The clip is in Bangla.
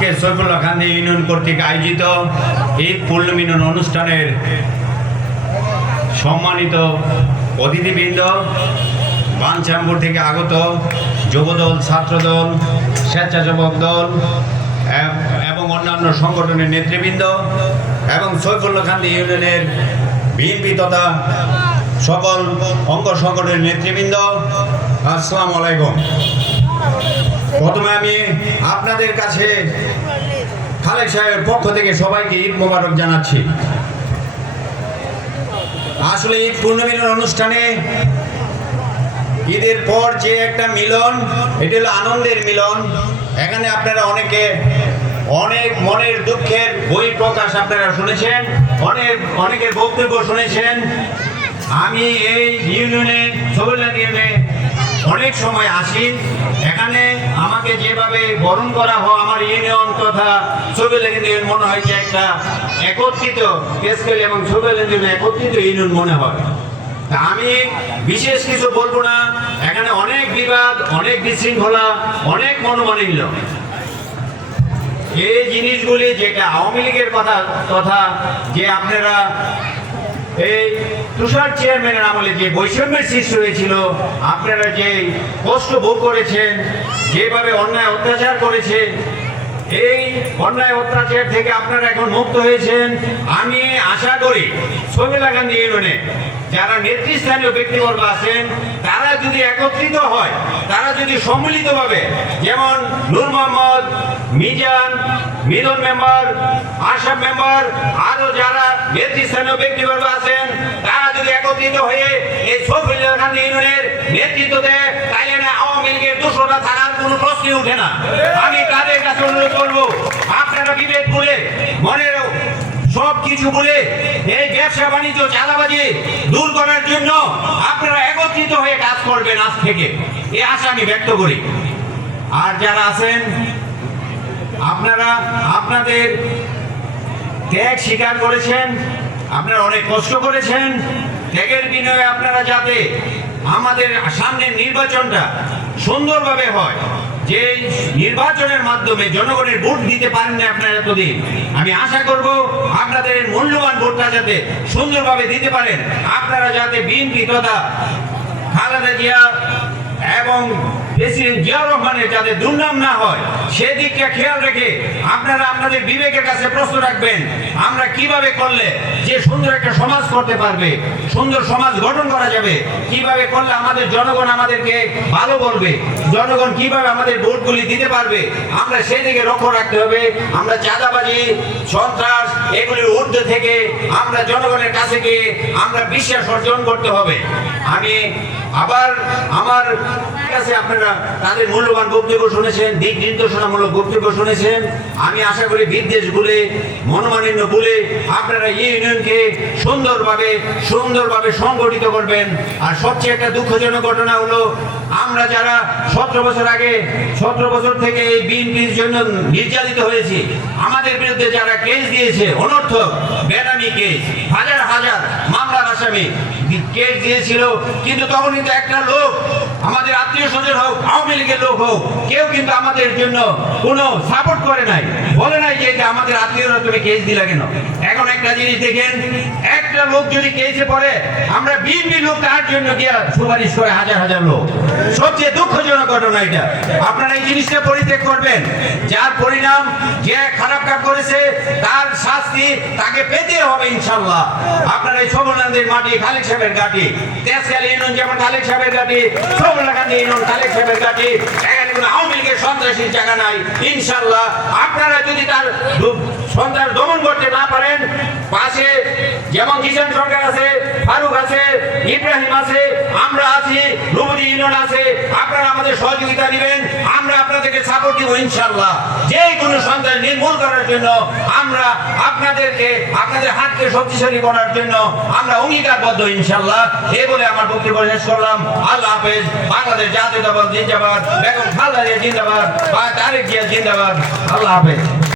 আজকে সৈফুল্লাহ খান্দি ইউনিয়ন কর্তৃক আয়োজিত ঈদ পূর্ণ মিলন অনুষ্ঠানের সম্মানিত অতিথিবৃন্দ বানশ্যামপুর থেকে আগত যুবদল, ছাত্রদল, স্বেচ্ছাসেবক দল এবং অন্যান্য সংগঠনের নেতৃবৃন্দ এবং সৈফুল্লাহ খান্দি ইউনিয়নের বিএনপি তথা সকল অঙ্গ সংগঠনের নেতৃবৃন্দ, আসসালামু আলাইকুম। প্রথমে আমি আপনাদের কাছে খালেক সাহেবের পক্ষ থেকে সবাইকে ঈদ মোবারক জানাচ্ছি। আসলে ঈদ পূর্ণমিলন অনুষ্ঠানে ঈদের পর যে একটা মিলন, এটা হলো আনন্দের মিলন। এখানে আপনারা অনেকে অনেক মনের দুঃখের বই প্রকাশ আপনারা শুনেছেন, অনেক, অনেকের বক্তব্য শুনেছেন। আমি এই ইউনিয়নে সবুল্লাহ ইউনিয়নে অনেক সময় আসি, এখানে আমাকে যেভাবে বরণ করা হয়, আমার ইউনিয়ন তথা সবুল্লাহ ইউনিয়ন মনে হয় যে একটা একত্রিত কেসকেল এবং সবুল্লাহ ইউনিয়ন একত্রিত ইউনিয়ন মনে হয়। তা আমি বিশেষ কিছু বলব না, এখানে অনেক বিবাদ, অনেক বিশৃঙ্খলা, অনেক মনোমালিন্য। এই জিনিসগুলি যেটা আওয়ামী লীগের কথা তথা যে আপনারা এই তুষার চেয়ারম্যানের আমলে যে বৈষম্যের সৃষ্টি হয়েছিল, আপনারা যে কষ্ট ভোগ করেছেন, যেভাবে অন্যায় অত্যাচার করেছেন এই অন্যায় অত্যাচার থেকে আপনারা এখন মুক্ত হয়েছেন। আমি আশা করি শর্মিলা গান্ধী ইউনিয়নে যারা নেতৃস্থানীয় ব্যক্তিবর্গ আছেন, তারা যদি একত্রিত হয়, তারা যদি সম্মিলিতভাবে যেমন নূর মোহাম্মদ, মিজান, মিলন মেম্বার আসাম মেম্বার আরও যারা নেতৃস্থানীয় ব্যক্তিবর্গ আছেন, তারা যদি একত্রিত হয়ে এই শফিউল্লাহ গান্ধী ইউনিয়নের নেতৃত্ব দেয়, তাইলে আওয়ামী দুশোটা থাকার কোনো প্রশ্নই উঠে না। আমি তাদের কাছে অনুরোধ করব, আপনারা বিবেক বলে মনের সব কিছু বলে এই ব্যবসা বাণিজ্য চাঁদাবাজি দূর করার জন্য আপনারা একত্রিত হয়ে কাজ করবেন আজ থেকে। এই আশা আমি ব্যক্ত করি। আর যারা আছেন, আপনারা, আপনাদের ত্যাগ স্বীকার করেছেন, আপনারা অনেক কষ্ট করেছেন, ত্যাগের বিনিময়ে আপনারা যাতে আমাদের সামনের নির্বাচনটা সুন্দরভাবে হয়। যে নির্বাচনের মাধ্যমে জনগণের ভোট দিতে পারেন না আপনারা এতদিন। আমি আশা করব আপনাদের মূল্যবান ভোটটা যাতে সুন্দরভাবে দিতে পারেন। আপনারা যাতে বিএনপি তথা খালেদা জিয়া এবং প্রেসিডেন্ট জিয়াউর রহমানের যাতে দুর্নাম না হয়, সেদিকটা খেয়াল রেখে আপনারা আপনাদের বিবেকের কাছে প্রশ্ন রাখবেন, আমরা কীভাবে করলে যে সুন্দর একটা সমাজ করতে পারবে, সুন্দর সমাজ গঠন করা যাবে, কীভাবে করলে আমাদের জনগণ আমাদেরকে ভালো বলবে, জনগণ কীভাবে আমাদের ভোটগুলি দিতে পারবে, আমরা সেদিকে লক্ষ্য রাখতে হবে, আমরা চাঁদাবাজি, সন্ত্রাস, এগুলির ঊর্ধ্বে থেকে আমরা জনগণের কাছে গিয়ে আমরা বিশ্বাস অর্জন করতে হবে। আমি আবার আমার কাছে আপনারা তাদের মূল্যবান বক্তব্য শুনেছেন, দিক নির্দেশনামূলক বক্তব্য শুনেছেন। আমি আশা করি বিদ্বেষ ভুলে, মনোমালিন্য ভুলে আপনারা ইউনিয়নকে সুন্দরভাবে সুন্দরভাবে সংগঠিত করবেন। আর সবচেয়ে একটা দুঃখজনক ঘটনা হলো, আমরা যারা সতেরো বছর আগে, সতেরো বছর থেকে এই বিএনপির জন্য নির্যাতিত হয়েছি, আমাদের বিরুদ্ধে যারা কেস দিয়েছে, অনর্থক, বেনামি কেস, হাজার হাজার মামলার আসামি, কেস দিয়েছিল, কিন্তু তখন কিন্তু একটা লোক আমাদের আত্মীয় স্বজন হোক, আওয়ামী লীগের লোক হোক, কেউ কিন্তু আমাদের জন্য কোনো সাপোর্ট করে নাই। বলে নাই যে আমাদের আত্মীয়রা তুমি কেস দিলা কেন? এখন একটা জিনিস দেখেন, একটা লোক যদি কেসে পড়ে, আমরা বিএনপি লোক তার জন্য গিয়া সুপারিশ করে হাজার হাজার লোক। সবচেয়ে দুঃখজনক ঘটনা এটা। আপনারা এই জিনিসটা পরিত্যাগ করবেন। যার পরিণাম যে খারাপ কাজ করেছে, তার শাস্তি তাকে পেতে হবে ইনশাল্লাহ আপনারা এই সবরনাথের মাটি, খালেক সাহেবের গাটি তেজকাল ইউনিয়ন যেমন খালেক সাহেবের গাটি ইনশাল্লাহ আপনারা যদি তার সন্ত্রাস দমন করতে না পারেন পাশে যেমন কিষাণ সরকার আছে ফারুক আছে ইব্রাহিম আছে, আমরা আছি রুবুদি ইউনিয়ন আছে, আপনারা আমাদের সহযোগিতা দিবেন আমরা আপনাদেরকে সাপোর্ট দিব ইনশাল্লাহ যে কোনো সন্ত্রাস নির্মূল করার জন্য আমরা আপনাদেরকে, আপনাদের হাতকে শক্তিশালী করার জন্য আমরা অঙ্গীকারবদ্ধ ইনশাল্লাহ এই বলে আমার বক্তব্য শেষ করলাম। আল্লাহ হাফেজ। বাংলাদেশ জাতীয়তাবাদ জিন্দাবাদ। বেগম খালেদা জিন্দাবাদ। বা তারেক জিয়া জিন্দাবাদ। আল্লাহ হাফেজ।